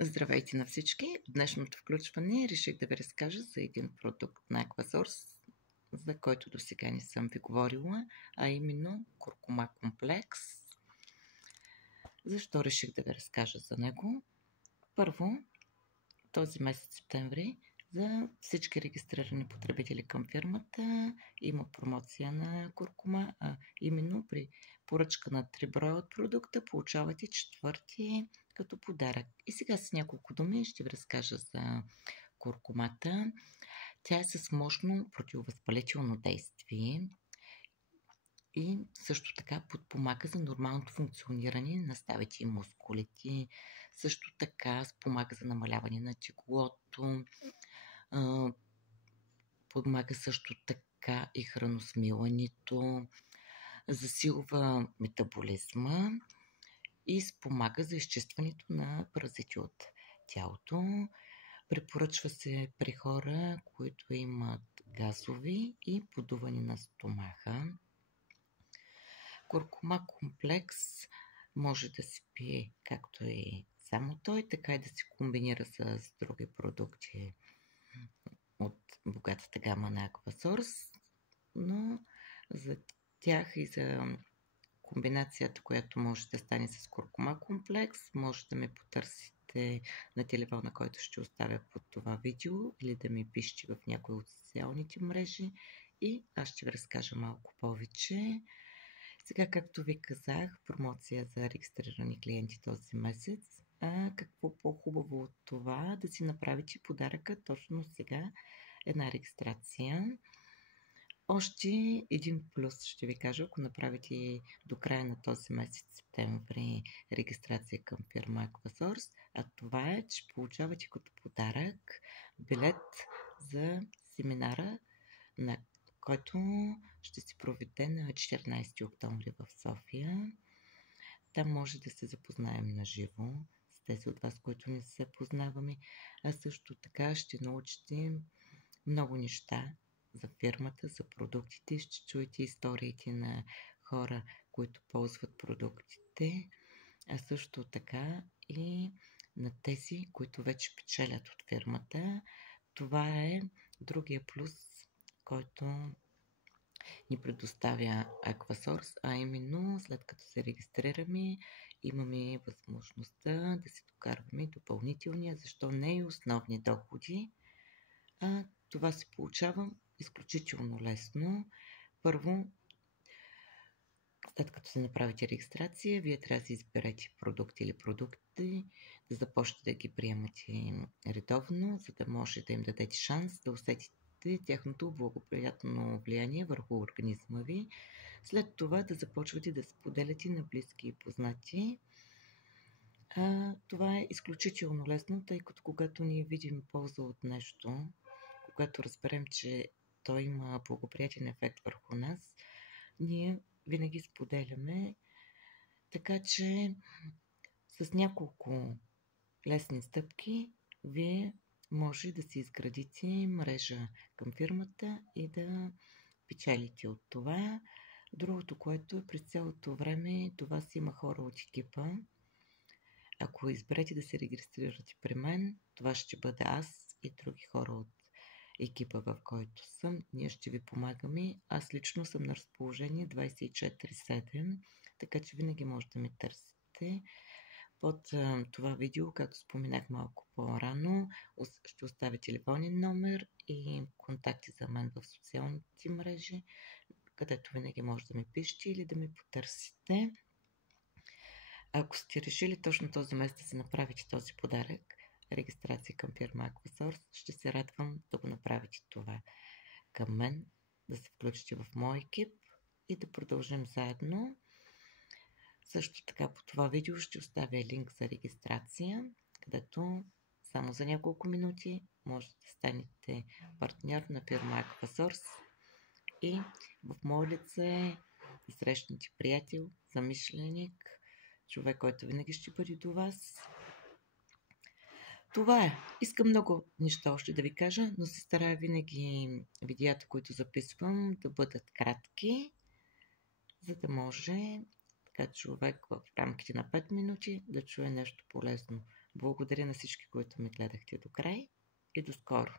Здравейте на всички! В днешното включване реших да ви разкажа за един продукт на Aquasource, за който до сега не съм ви говорила, а именно куркума комплекс. Защо реших да ви разкажа за него? Първо, този месец септември за всички регистрирани потребители към фирмата има промоция на куркума, а именно при поръчка на 3 броя от продукта получавате четвърти като подарък. И сега с няколко думи ще ви разкажа за куркумата. Тя е с мощно противовъзпалително действие и също така подпомага за нормалното функциониране на ставите и мускулите. Също така спомага за намаляване на теглото. Подмага също така и храносмилането, засилва метаболизма и спомага за изчистването на паразити от тялото. Препоръчва се при хора, които имат газови и подуване на стомаха. Куркума комплекс може да се пие както и само той, така и да се комбинира с други продукти от богатата гама на Aquasource, но за тях и за комбинацията, която може да стане с куркума комплекс, може да ме потърсите на телефона, който ще оставя под това видео, или да ми пишете в някои от социалните мрежи и аз ще ви разкажа малко повече. Сега, както ви казах, промоция за регистрирани клиенти този месец. Какво по-хубаво от това да си направите подаръка точно сега, една регистрация. Още един плюс ще ви кажа, ако направите до края на този месец септември регистрация към фирма Aquasource, а това е, че получавате като подарък билет за семинара, на който ще се проведе на 14 октомври в София. Там може да се запознаем на живо с тези от вас, които не се познаваме, а също така ще научите много неща за фирмата, за продуктите. Ще чуете историите на хора, които ползват продуктите, а също така и на тези, които вече печелят от фирмата. Това е другия плюс, който ни предоставя Aquasource, а именно след като се регистрираме, имаме възможността да се докарваме допълнителния, защо не и основни доходи. Това се получава изключително лесно. Първо, след като се направите регистрация, вие трябва да изберете продукт или продукти, да започнете да ги приемате редовно, за да може да им дадете шанс да усетите тяхното благоприятно влияние върху организма ви. След това да започвате да споделяте на близки и познати. Това е изключително лесно, тъй като когато ние видим полза от нещо, когато разберем, че той има благоприятен ефект върху нас, ние винаги споделяме, така че с няколко лесни стъпки вие може да си изградите мрежа към фирмата и да печелите от това. Другото, което е през цялото време, това си има хора от екипа. Ако изберете да се регистрирате при мен, това ще бъде аз и други хора от екипа, в който съм. Ние ще ви помагаме. Аз лично съм на разположение 24/7, така че винаги може да ме търсите. Под това видео, както споменах малко по-рано, ще оставя телефонен номер и контакти за мен в социалните мрежи, където винаги може да ме пишете или да ме потърсите. Ако сте решили точно този месец да си направите този подарък, регистрация към фирма Aquasource, ще се радвам да го направите това към мен, да се включите в мой екип и да продължим заедно. Също така по това видео ще оставя линк за регистрация, където само за няколко минути може да станете партньор на фирма Aquasource и в мое лице да срещнете приятел, замишленик, човек, който винаги ще бъде до вас. Това е. Искам много неща още да ви кажа, но се старая винаги видеята, които записвам, да бъдат кратки, за да може така човек в рамките на 5 минути да чуе нещо полезно. Благодаря на всички, които ме гледахте до край и до скоро!